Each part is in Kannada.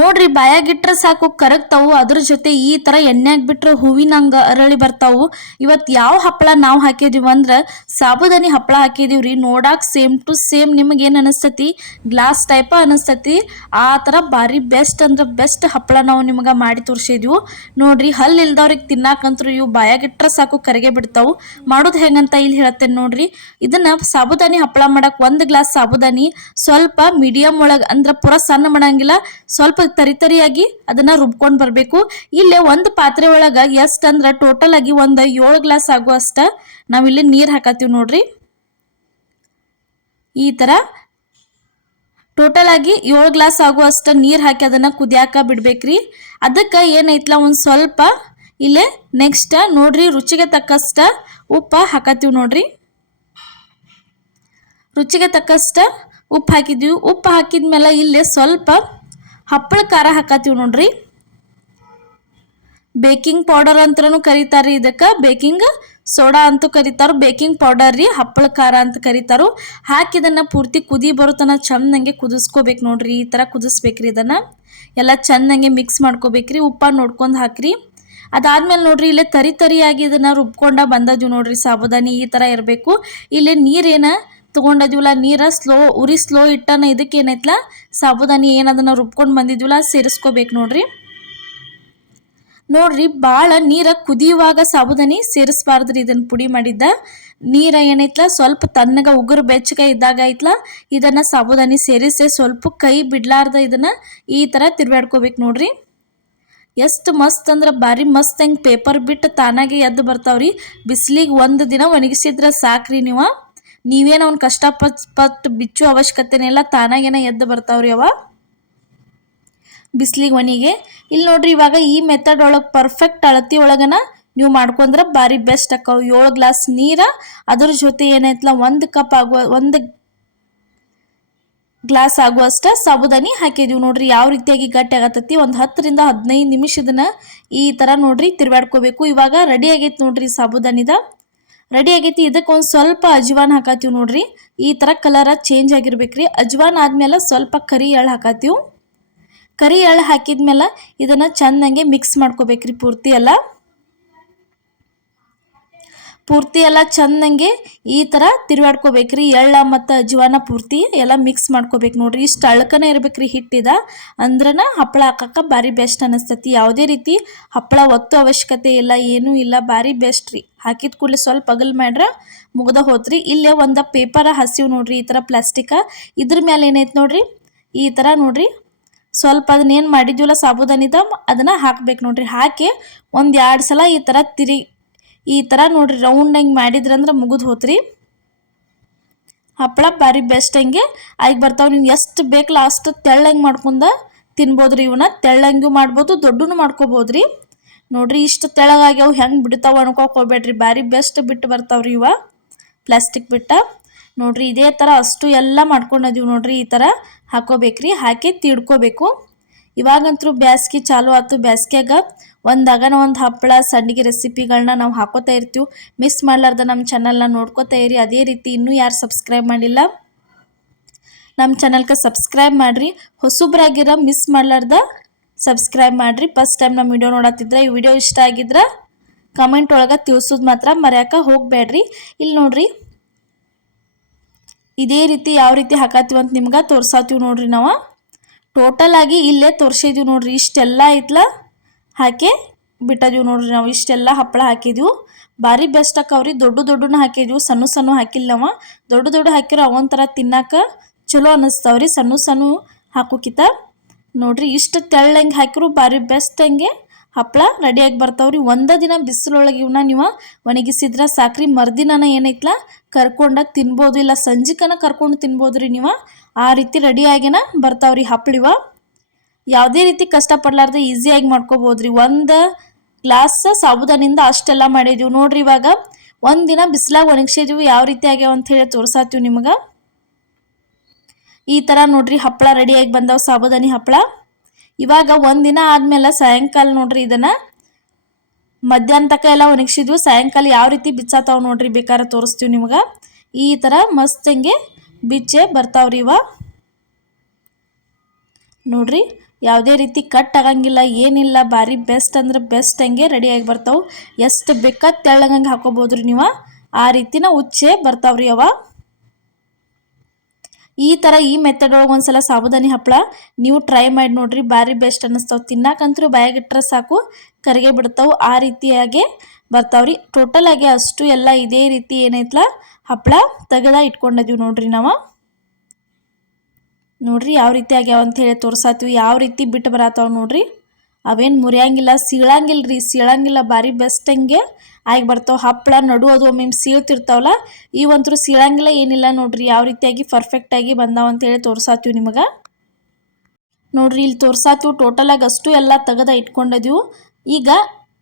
ನೋಡ್ರಿ ಬಾಯಾಗಿಟ್ರೆ ಸಾಕು ಕರಗ್ತಾವು. ಅದ್ರ ಜೊತೆ ಈ ತರ ಎಣ್ಣೆಗ್ ಬಿಟ್ರೆ ಹೂವಿನಂಗ ಅರಳಿ ಬರ್ತಾವು. ಇವತ್ ಯಾವ ಹಪ್ಪಳ ನಾವು ಹಾಕಿದೀವಿ ಅಂದ್ರೆ ಸಾಬುದಾನಿ ಹಪ್ಪಳ ಹಾಕಿದೀವ್ರಿ. ನೋಡಾಕ್ ಸೇಮ್ ಟು ಸೇಮ್ ನಿಮಗೆ ಏನ್ ಅನಿಸ್ತತಿ, ಗ್ಲಾಸ್ ಟೈಪ್ ಅನಿಸ್ತತಿ. ಆ ತರ ಬಾರಿ ಬೆಸ್ಟ್ ಅಂದ್ರೆ ಬೆಸ್ಟ್ ಹಪ್ಪಳ ನಾವು ನಿಮ್ಗೆ ಮಾಡಿ ತೋರಿಸಿದ್ವು. ನೋಡ್ರಿ ಹಲ್ ಇಲ್ದವ್ರಿಗೆ ತಿನ್ನಾಕಂತ್ರು ಇವು ಬಾಯಾಗಿಟ್ರೆ ಸಾಕು ಕರಗೆ ಬಿಡ್ತಾವು. ಮಾಡೋದು ಹೆಂಗಂತ ಇಲ್ಲಿ ಹೇಳ್ತೇನೆ ನೋಡ್ರಿ. ಇದನ್ನ ಸಾಬುದಾನಿ ಹಪ್ಪಳ ಮಾಡಕ್ 1 ಗ್ಲಾಸ್ ಸಾಬುದಾನಿ ಸ್ವಲ್ಪ ಮೀಡಿಯಂ ಒಳಗ ಅಂದ್ರೆ ಪೂರ ಸಣ್ಣ ಮಾಡಂಗಿಲ್ಲ, ಸ್ವಲ್ಪ ತರಿಯಾಗಿ ಅದನ್ನ ರುಬ್ಕೊಂಡ್ ಬರ್ಬೇಕು. ಇಲ್ಲೇ ಒಂದು ಪಾತ್ರೆ ಒಳಗ ಎಷ್ಟ್ ಅಂದ್ರ ಟೋಟಲ್ ಆಗಿ 7 ಗ್ಲಾಸ್ ಆಗುವಷ್ಟ ನಾವಿಲ್ಲಿ ನೀರ್ ಹಾಕತ್ತೀವಿ ನೋಡ್ರಿ. ಈ ತರ ಟೋಟಲ್ ಆಗಿ 7 ಗ್ಲಾಸ್ ಆಗುವಷ್ಟ ನೀರ್ ಹಾಕಿ ಅದನ್ನ ಕುದಿಯಾಕ ಬಿಡ್ಬೇಕ್ರಿ. ಅದಕ್ಕ ಏನೈತ್ಲ ಒಂದ್ ಸ್ವಲ್ಪ ಇಲ್ಲೇ ನೆಕ್ಸ್ಟ್ ನೋಡ್ರಿ ರುಚಿಗೆ ತಕ್ಕಷ್ಟ ಉಪ್ಪ ಹಾಕತ್ತೀವಿ ನೋಡ್ರಿ. ರುಚಿಗೆ ತಕ್ಕಷ್ಟ ಉಪ್ಪು ಹಾಕಿದ್ವಿ. ಉಪ್ಪು ಹಾಕಿದ್ಮೇಲೆ ಇಲ್ಲೇ ಸ್ವಲ್ಪ ಹಪ್ಪಳ ಖಾರ ಹಾಕತ್ತೀವಿ ನೋಡ್ರಿ. ಬೇಕಿಂಗ್ ಪೌಡರ್ ಅಂತನೂ ಕರೀತಾರ, ಇದಕ್ಕೆ ಬೇಕಿಂಗ್ ಸೋಡಾ ಅಂತೂ ಕರೀತಾರ, ಬೇಕಿಂಗ್ ಪೌಡರ್ ರೀ, ಹಪ್ಪಳ ಖಾರ ಅಂತ ಕರೀತಾರು. ಹಾಕಿದನ್ನ ಪೂರ್ತಿ ಕುದಿ ಬರುತ್ತನ ಚಂದಂಗೆ ಕುದಿಸ್ಕೋಬೇಕು ನೋಡ್ರಿ. ಈ ತರ ಕುದಿಸ್ಬೇಕ್ರಿ. ಇದನ್ನ ಎಲ್ಲ ಚಂದಂಗೆ ಮಿಕ್ಸ್ ಮಾಡ್ಕೋಬೇಕ್ರಿ. ಉಪ್ಪ ನೋಡ್ಕೊಂಡು ಹಾಕ್ರಿ. ಅದಾದ್ಮೇಲೆ ನೋಡ್ರಿ ಇಲ್ಲೇ ತರಿಯಾಗಿ ಇದನ್ನ ರುಬ್ಕೊಂಡ ಬಂದದ್ವಿ ನೋಡ್ರಿ. ಸಾಬುದಾನಿ ಈ ತರ ಇರಬೇಕು. ಇಲ್ಲಿ ನೀರೇನ ತಗೊಂಡಿದ್ವಿಲ್ಲ, ನೀರ ಉರಿ ಸ್ಲೋ ಇಟ್ಟನ ಇದಕ್ಕೆ ಏನೈತ್ಲ ಸಾಬುದಾನಿ ಏನದನ್ನ ರುಬ್ಕೊಂಡು ಬಂದಿದ್ವಿಲ್ಲ ಸೇರಿಸ್ಕೋಬೇಕು ನೋಡ್ರಿ. ನೋಡ್ರಿ ಭಾಳ ನೀರ ಕುದಿಯುವಾಗ ಸಾಬುದಾನಿ ಸೇರಿಸಬಾರ್ದ್ರಿ. ಇದನ್ನ ಪುಡಿ ಮಾಡಿದ್ದ ನೀರ ಏನೈತ್ಲ ಸ್ವಲ್ಪ ತಣ್ಣಗ ಉಗುರು ಬೆಚ್ಚಗ ಇದ್ದಾಗ ಐತ್ಲ ಇದನ್ನ ಸಾಬುದಾನಿ ಸೇರಿಸಿ ಸ್ವಲ್ಪ ಕೈ ಬಿಡ್ಲಾರ್ದ ಇದನ್ನ ಈ ತರ ತಿರ್ಗಾಡ್ಕೋಬೇಕು ನೋಡ್ರಿ. ಎಷ್ಟು ಮಸ್ತ್ ಅಂದ್ರೆ ಬಾರಿ ಮಸ್ತ್ ಹೆಂಗೆ ಪೇಪರ್ ಬಿಟ್ಟು ತಾನಾಗೆ ಎದ್ದು ಬರ್ತಾವ್ರಿ. ಬಿಸಿಲಿಗೆ 1 ದಿನ ಒಣಗಿಸಿದ್ರೆ ಸಾಕ್ರಿ. ನೀವೇನೋ ಅವ್ನು ಕಷ್ಟಪಟ್ಟು ಬಿಚ್ಚು ಅವಶ್ಯಕತೆನೇ ಇಲ್ಲ, ತಾನಾಗೇನ ಎದ್ದು ಬರ್ತಾವ್ರಿ ಅವ ಬಿಸಿಲಿಗೆ ಒಣಿಗೆ. ಇಲ್ಲಿ ನೋಡ್ರಿ ಇವಾಗ ಈ ಮೆಥಡ್ ಒಳಗೆ ಪರ್ಫೆಕ್ಟ್ ಅಳತಿ ಒಳಗನ ನೀವು ಮಾಡ್ಕೊಂಡ್ರೆ ಬಾರಿ ಬೆಸ್ಟ್ ಅಕ್ಕವು. 7 ಗ್ಲಾಸ್ ನೀರ ಅದ್ರ ಜೊತೆ ಏನೈತ್ಲ 1 ಗ್ಲಾಸ್ ಆಗುವಷ್ಟ ಸಾಬುದಾನಿ ಹಾಕಿದೀವಿ ನೋಡ್ರಿ. ಯಾವ ರೀತಿಯಾಗಿ ಗಟ್ಟಿ ಆಗತ್ತತಿ. ಒಂದು 10 ರಿಂದ 15 ನಿಮಿಷ ಇದನ್ನ ಈ ತರ ನೋಡ್ರಿ ತಿರ್ಗಾಡ್ಕೋಬೇಕು. ಇವಾಗ ರೆಡಿ ಆಗೈತಿ ನೋಡ್ರಿ ಸಾಬುದಾನಿದ ರೆಡಿ ಆಗೈತಿ. ಇದಕ್ಕೆ ಒಂದು ಸ್ವಲ್ಪ ಅಜ್ವಾನ್ ಹಾಕತ್ತೀವಿ ನೋಡ್ರಿ. ಈ ತರ ಕಲರ್ ಚೇಂಜ್ ಆಗಿರ್ಬೇಕ್ರಿ. ಅಜ್ವಾನ್ ಆದ್ಮೇಲೆ ಸ್ವಲ್ಪ ಕರಿ ಎಳ್ಳು ಹಾಕತ್ತೀವಿ. ಕರಿ ಎಳ್ಳು ಹಾಕಿದ್ಮೇಲೆ ಇದನ್ನ ಚಂದಂಗೆ ಮಿಕ್ಸ್ ಮಾಡ್ಕೋಬೇಕ್ರಿ. ಪೂರ್ತಿ ಎಲ್ಲ ಚಂದಂಗೆ ಈ ತರ ತಿರುಗಾಡ್ಕೋಬೇಕ್ರಿ. ಎಳ್ಳ ಮತ್ತು ಅಜ್ವಾನ ಪೂರ್ತಿ ಎಲ್ಲ ಮಿಕ್ಸ್ ಮಾಡ್ಕೋಬೇಕು ನೋಡ್ರಿ. ಇಷ್ಟು ಅಳ್ಕನ ಇರ್ಬೇಕ್ರಿ ಹಿಟ್ಟಿದ, ಅಂದ್ರನ ಹಪ್ಪಳ ಹಾಕಕ್ಕ ಬಾರಿ ಬೆಸ್ಟ್ ಅನಿಸ್ತತಿ. ಯಾವುದೇ ರೀತಿ ಹಪ್ಪಳ ಒತ್ತು ಅವಶ್ಯಕತೆ ಇಲ್ಲ, ಏನೂ ಇಲ್ಲ, ಬಾರಿ ಬೆಸ್ಟ್ ರೀ. ಹಾಕಿದ ಕೂಡಲೇ ಸ್ವಲ್ಪ ಅಗಲ್ ಮಾಡ್ರೆ ಮುಗ್ದ ಹೋತ್ರಿ. ಇಲ್ಲೇ ಒಂದು ಪೇಪರ ಹಸಿವು ನೋಡ್ರಿ, ಈ ಥರ ಪ್ಲಾಸ್ಟಿಕ. ಇದ್ರ ಮೇಲೆ ಏನೈತೆ ನೋಡ್ರಿ, ಈ ಥರ ನೋಡ್ರಿ ಸ್ವಲ್ಪ ಅದನ್ನೇನು ಮಾಡಿದ್ವಲ್ಲ ಸಾಬುದಾನಿದ ಅದನ್ನು ಹಾಕ್ಬೇಕು ನೋಡ್ರಿ. ಹಾಕಿ 1-2 ಸಲ ಈ ಥರ ನೋಡ್ರಿ ರೌಂಡ್ ಹಂಗೆ ಮಾಡಿದ್ರಂದ್ರೆ ಮುಗಿದು ಹೋತ್ರಿ. ಹಪ್ಪಳ ಬಾರಿ ಬೆಸ್ಟ್ ಹಂಗೆ ಆಗಿ ಬರ್ತಾವೆ. ನೀವು ಎಷ್ಟು ಬೇಕಲ್ಲ ಅಷ್ಟು ತೆಳ್ಳಂಗೆ ಮಾಡ್ಕೊಂಡ ತಿನ್ಬೋದ್ರಿ. ಇವನ್ನ ತೆಳ್ಳಂಗೂ ಮಾಡ್ಬೋದು, ದೊಡ್ಡನು ಮಾಡ್ಕೋಬೋದ್ರಿ. ನೋಡ್ರಿ ಇಷ್ಟು ತೆಳ್ಳಗಾಗ್ಯಾವ, ಹೆಂಗೆ ಬಿಡ್ತಾವ ಅನ್ಕೋಕ್ ಹೋಗ್ಬೇಡ್ರಿ. ಬಾರಿ ಬೆಸ್ಟ್ ಬಿಟ್ಟು ಬರ್ತಾವ್ರಿ ಇವ ಪ್ಲಾಸ್ಟಿಕ್ ಬಿಟ್ಟ. ನೋಡ್ರಿ ಇದೇ ಥರ ಅಷ್ಟು ಎಲ್ಲ ಮಾಡ್ಕೊಂಡಿದೀವಿ ನೋಡ್ರಿ. ಈ ಥರ ಹಾಕೋಬೇಕ್ರಿ. ಹಾಕಿ ತಿಡ್ಕೋಬೇಕು. ಇವಾಗಂತೂ ಬ್ಯಾಸ್ಗೆ ಚಾಲು ಆಯ್ತು. ಬ್ಯಾಸ್ಗ್ಯಾಗ ಒಂದಾಗನ ಒಂದು ಹಪ್ಪಳ ಸಂಡಿಗೆ ರೆಸಿಪಿಗಳನ್ನ ನಾವು ಹಾಕೋತಾ ಇರ್ತೀವಿ. ಮಿಸ್ ಮಾಡ್ಲಾರ್ದ ನಮ್ಮ ಚಾನಲ್ನ ನೋಡ್ಕೋತಾ ಇರಿ. ಅದೇ ರೀತಿ ಇನ್ನೂ ಯಾರು ಸಬ್ಸ್ಕ್ರೈಬ್ ಮಾಡಿಲ್ಲ ನಮ್ಮ ಚಾನಲ್ಗೆ ಸಬ್ಸ್ಕ್ರೈಬ್ ಮಾಡಿರಿ. ಹೊಸಬ್ರಾಗಿರ ಮಿಸ್ ಮಾಡ್ಲಾರ್ದ ಸಬ್ಸ್ಕ್ರೈಬ್ ಮಾಡಿರಿ. ಫಸ್ಟ್ ಟೈಮ್ ನಮ್ಮ ವಿಡಿಯೋ ನೋಡತ್ತಿದ್ರೆ ಈ ವಿಡಿಯೋ ಇಷ್ಟ ಆಗಿದ್ರೆ ಕಮೆಂಟ್ ಒಳಗೆ ತಿಳಿಸೋದು ಮಾತ್ರ ಮರ್ಯಾಕ ಹೋಗಬೇಡ್ರಿ. ಇಲ್ಲಿ ನೋಡ್ರಿ ಇದೇ ರೀತಿ ಯಾವ ರೀತಿ ಹಾಕತ್ತೀವಿ ಅಂತ ನಿಮ್ಗೆ ತೋರ್ಸಾತೀವಿ ನೋಡ್ರಿ. ನಾವು ಟೋಟಲ್ ಆಗಿ ಇಲ್ಲೇ ತೋರಿಸಿದೀವಿ ನೋಡ್ರಿ. ಇಷ್ಟೆಲ್ಲ ಐತ್ಲ ಹಾಕಿ ಬಿಟ್ಟಿದೀವಿ ನೋಡ್ರಿ. ನಾವು ಇಷ್ಟೆಲ್ಲ ಹಪ್ಪಳ ಹಾಕಿದ್ವಿ. ಭಾರಿ ಬೆಸ್ಟ್ ಅಕ್ಕವ್ರಿ. ದೊಡ್ಡನ ಹಾಕಿದ್ವಿ, ಸಣ್ಣ ಹಾಕಿಲ್ಲ. ನಾವು ದೊಡ್ಡ ಹಾಕಿರೋ ಅವೊಂಥರ ತಿನ್ನಾಕ ಚಲೋ ಅನ್ನಿಸ್ತಾವ್ರಿ. ಸಣ್ಣ ಹಾಕೋಕಿತ ನೋಡ್ರಿ ಇಷ್ಟು ತೆಳ್ಳಂಗೆ ಹಾಕಿರು ಭಾರಿ ಬೆಸ್ಟ್ ಹಂಗೆ ಹಪ್ಪಳ ರೆಡಿಯಾಗಿ ಬರ್ತಾವ್ರಿ. ಒಂದು ದಿನ ಬಿಸಿಲೊಳಗೆ ಇವನ್ನ ನೀವು ಒಣಗಿಸಿದ್ರೆ ಸಾಕ್ರಿ. ಮರ್ದಿನ ಏನೈತ್ಲ ಕರ್ಕೊಂಡ ತಿನ್ಬೋದು, ಇಲ್ಲ ಸಂಜಿಕನ ಕರ್ಕೊಂಡು ತಿನ್ಬೋದ್ರಿ ನೀವು. ಆ ರೀತಿ ರೆಡಿಯಾಗಿನ ಬರ್ತಾವ್ರಿ ಹಪ್ಪಳಿವ. ಯಾವುದೇ ರೀತಿ ಕಷ್ಟಪಡ್ಲಾರ್ದೆ ಈಸಿಯಾಗಿ ಮಾಡ್ಕೋಬೋದ್ರಿ. 1 ಗ್ಲಾಸ್ ಸಾಬುದಾನಿಂದ ಅಷ್ಟೆಲ್ಲ ಮಾಡಿದೀವಿ ನೋಡ್ರಿ. ಇವಾಗ 1 ದಿನ ಬಿಸಿಲಾಗ ಒಣಗಿಸಿದೀವಿ. ಯಾವ ರೀತಿ ಆಗ್ಯಾವ ಅಂತ ಹೇಳಿ ತೋರ್ಸಾತೀವಿ ನಿಮ್ಗೆ. ಈ ಥರ ನೋಡ್ರಿ ಹಪ್ಪಳ ರೆಡಿಯಾಗಿ ಬಂದವು ಸಾಬುದಾನಿ ಹಪ್ಪಳ. ಇವಾಗ 1 ದಿನ ಆದ್ಮೇಲೆ ಸಾಯಂಕಾಲ ನೋಡ್ರಿ ಇದನ್ನು ಮಧ್ಯಾಹ್ನ ತನಕ ಎಲ್ಲ ಒಣಗಿಸಿದ್ವಿ. ಸಾಯಂಕಾಲ ಯಾವ ರೀತಿ ಬಿಚ್ಚಾತಾವ್ ನೋಡ್ರಿ, ಬೇಕಾದ್ರೆ ತೋರಿಸ್ತೀವಿ ನಿಮ್ಗೆ. ಈ ಥರ ಮಸ್ತ್ ಹಂಗೆ ಬಿಚ್ಚೆ ಬರ್ತಾವ್ರಿ ಇವ ನೋಡ್ರಿ. ಯಾವುದೇ ರೀತಿ ಕಟ್ ಆಗಂಗಿಲ್ಲ ಏನಿಲ್ಲ, ಭಾರಿ ಬೆಸ್ಟ್ ಅಂದ್ರೆ ಬೆಸ್ಟ್ ಹಂಗೆ ರೆಡಿಯಾಗಿ ಬರ್ತಾವೆ. ಎಷ್ಟು ಬೇಕಾದ ತೆಳ್ಳಗಂಗೆ ಹಾಕೋಬೋದ್ರಿ ನೀವು, ಆ ರೀತಿನ ಉಚ್ಚೆ ಬರ್ತಾವ್ರಿ ಅವ. ಈ ಥರ ಈ ಮೆಥಡ್ ಒಳಗೆ ಒಂದ್ಸಲ ಸಾಬುದಾನಿ ಹಪ್ಪಳ ನೀವು ಟ್ರೈ ಮಾಡಿ ನೋಡ್ರಿ, ಭಾರಿ ಬೆಸ್ಟ್ ಅನ್ನಿಸ್ತಾವೆ. ತಿನ್ನಕಂತರೂ ಬಾಯಾಗಿಟ್ರೆ ಸಾಕು ಕರಿಗೆ ಬಿಡ್ತಾವೆ, ಆ ರೀತಿಯಾಗೆ ಬರ್ತಾವ್ರಿ. ಟೋಟಲ್ ಆಗಿ ಅಷ್ಟು ಎಲ್ಲ ಇದೇ ರೀತಿ ಏನೈತ್ಲ ಹಪ್ಪಳ ತೆಗೆದ ಇಟ್ಕೊಂಡಿದ್ದೀವಿ ನೋಡ್ರಿ ನಾವು. ನೋಡ್ರಿ ಯಾವ ರೀತಿ ಆಗ್ಯಾವ ಅಂತ ಹೇಳಿ ತೋರ್ಸಾತೀವಿ, ಯಾವ ರೀತಿ ಬಿಟ್ಟು ಬರತ್ತಾವ ನೋಡ್ರಿ. ಅವೇನು ಮುರಿಯಂಗಿಲ್ಲ, ಸೀಳಂಗಿಲ್ಲ, ಭಾರಿ ಬೆಸ್ಟ್ ಹಂಗೆ ಆಗಿ ಬರ್ತಾವೆ. ಹಪ್ಪಳ ನಡು ಅದು ಒಮ್ಮೆ ಸೀಳ್ತಿರ್ತಾವಲ್ಲ, ಇವಂತರೂ ಸೀಳಂಗಿಲ್ಲ ಏನಿಲ್ಲ ನೋಡ್ರಿ. ಯಾವ ರೀತಿಯಾಗಿ ಪರ್ಫೆಕ್ಟಾಗಿ ಬಂದಾವ ಅಂತೇಳಿ ತೋರ್ಸಾತೀವಿ ನಿಮಗೆ. ನೋಡ್ರಿ ಇಲ್ಲಿ ತೋರ್ಸಾತೀವಿ, ಟೋಟಲ್ ಆಗಿ ಅಷ್ಟು ಎಲ್ಲ ತೆಗೆದ ಇಟ್ಕೊಂಡಿದ್ದೀವಿ. ಈಗ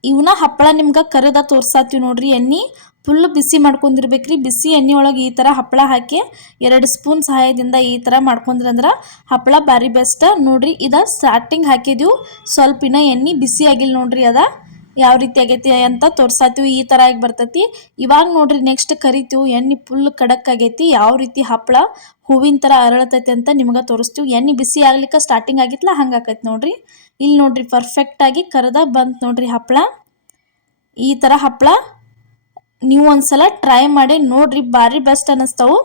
ಇವನ್ನ ಹಪ್ಪಳ ನಿಮ್ಗೆ ಕರೆದ ತೋರ್ಸಾತೀವಿ ನೋಡ್ರಿ. ಎಣ್ಣೆ ಫುಲ್ ಬಿಸಿ ಮಾಡ್ಕೊಂಡಿರ್ಬೇಕ್ರಿ. ಬಿಸಿ ಎಣ್ಣೆ ಒಳಗೆ ಈ ಥರ ಹಪ್ಪಳ ಹಾಕಿ 2 ಸ್ಪೂನ್ ಸಹಾಯದಿಂದ ಈ ಥರ ಮಾಡ್ಕೊಂಡ್ರಂದ್ರೆ ಹಪ್ಪಳ ಭಾರಿ ಬೆಸ್ಟ್ ನೋಡ್ರಿ. ಇದು ಸ್ಟಾರ್ಟಿಂಗ್ ಹಾಕಿದ್ದೀವಿ, ಸ್ವಲ್ಪ ಇನ್ನ ಎಣ್ಣೆ ಬಿಸಿ ಆಗಿಲ್ಲ ನೋಡ್ರಿ. ಅದ ಯಾವ ರೀತಿ ಆಗೈತಿ ಅಂತ ತೋರ್ಸಾತೀವಿ, ಈ ಥರ ಆಗಿ ಬರ್ತೈತಿ. ಇವಾಗ ನೋಡ್ರಿ ನೆಕ್ಸ್ಟ್ ಕರಿತೀವಿ, ಎಣ್ಣೆ ಫುಲ್ ಖಡಕ್ ಆಗೈತಿ. ಯಾವ ರೀತಿ ಹಪ್ಪಳ ಹೂವಿನ ಥರ ಅರಳತೈತಿ ಅಂತ ನಿಮ್ಗೆ ತೋರಿಸ್ತೀವಿ. ಎಣ್ಣೆ ಬಿಸಿ ಆಗ್ಲಿಕ್ಕೆ ಸ್ಟಾರ್ಟಿಂಗ್ ಆಗಿತ್ತಲ್ಲ ಹಂಗೆ ಆಕೈತಿ ನೋಡ್ರಿ. ಇಲ್ಲಿ ನೋಡ್ರಿ ಪರ್ಫೆಕ್ಟಾಗಿ ಕರೆದ ಬಂತು ನೋಡ್ರಿ ಹಪ್ಪಳ. ಈ ಥರ ಹಪ್ಪಳ ನೀವು ಒಂದ್ಸಲ ಟ್ರೈ ಮಾಡಿ ನೋಡ್ರಿ, ಭಾರಿ ಬೆಸ್ಟ್ ಅನ್ನಿಸ್ತಾವೆ.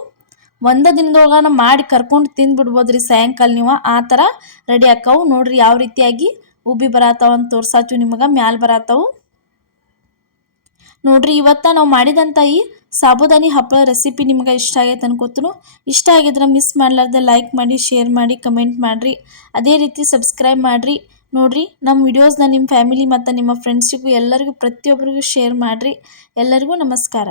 ಒಂದು ದಿನದೊಳಗ ಮಾಡಿ ಕರ್ಕೊಂಡು ತಿಂದ್ಬಿಡ್ಬೋದ್ರಿ ಸಾಯಂಕಾಲ ನೀವು, ಆ ಥರ ರೆಡಿ ಆಕ್ಕವು ನೋಡ್ರಿ. ಯಾವ ರೀತಿಯಾಗಿ ಉಬ್ಬಿ ಬರತ್ತಾವ ಅಂತ ತೋರ್ಸಾತೀವಿ ನಿಮಗೆ, ಮ್ಯಾಲೆ ಬರತ್ತಾವು ನೋಡ್ರಿ. ಇವತ್ತು ನಾವು ಮಾಡಿದಂಥ ಈ ಸಾಬುದಾನಿ ಹಪ್ಪಳ ರೆಸಿಪಿ ನಿಮ್ಗೆ ಇಷ್ಟ ಆಗೈತೆ ಅನ್ಕೋತೀನಿ. ಇಷ್ಟ ಆಗಿದ್ರೆ ಮಿಸ್ ಮಾಡಲಾರ್ದೆ ಲೈಕ್ ಮಾಡಿ, ಶೇರ್ ಮಾಡಿ, ಕಮೆಂಟ್ ಮಾಡಿರಿ. ಅದೇ ರೀತಿ ಸಬ್ಸ್ಕ್ರೈಬ್ ಮಾಡಿರಿ ನೋಡ್ರಿ. ನಮ್ಮ ವಿಡಿಯೋಸ್ನ ನಿಮ್ಮ ಫ್ಯಾಮಿಲಿ ಮತ್ತು ನಿಮ್ಮ ಫ್ರೆಂಡ್ಸಿಗೂ ಎಲ್ಲರಿಗೂ ಪ್ರತಿಯೊಬ್ಬರಿಗೂ ಶೇರ್ ಮಾಡಿರಿ. ಎಲ್ಲರಿಗೂ ನಮಸ್ಕಾರ.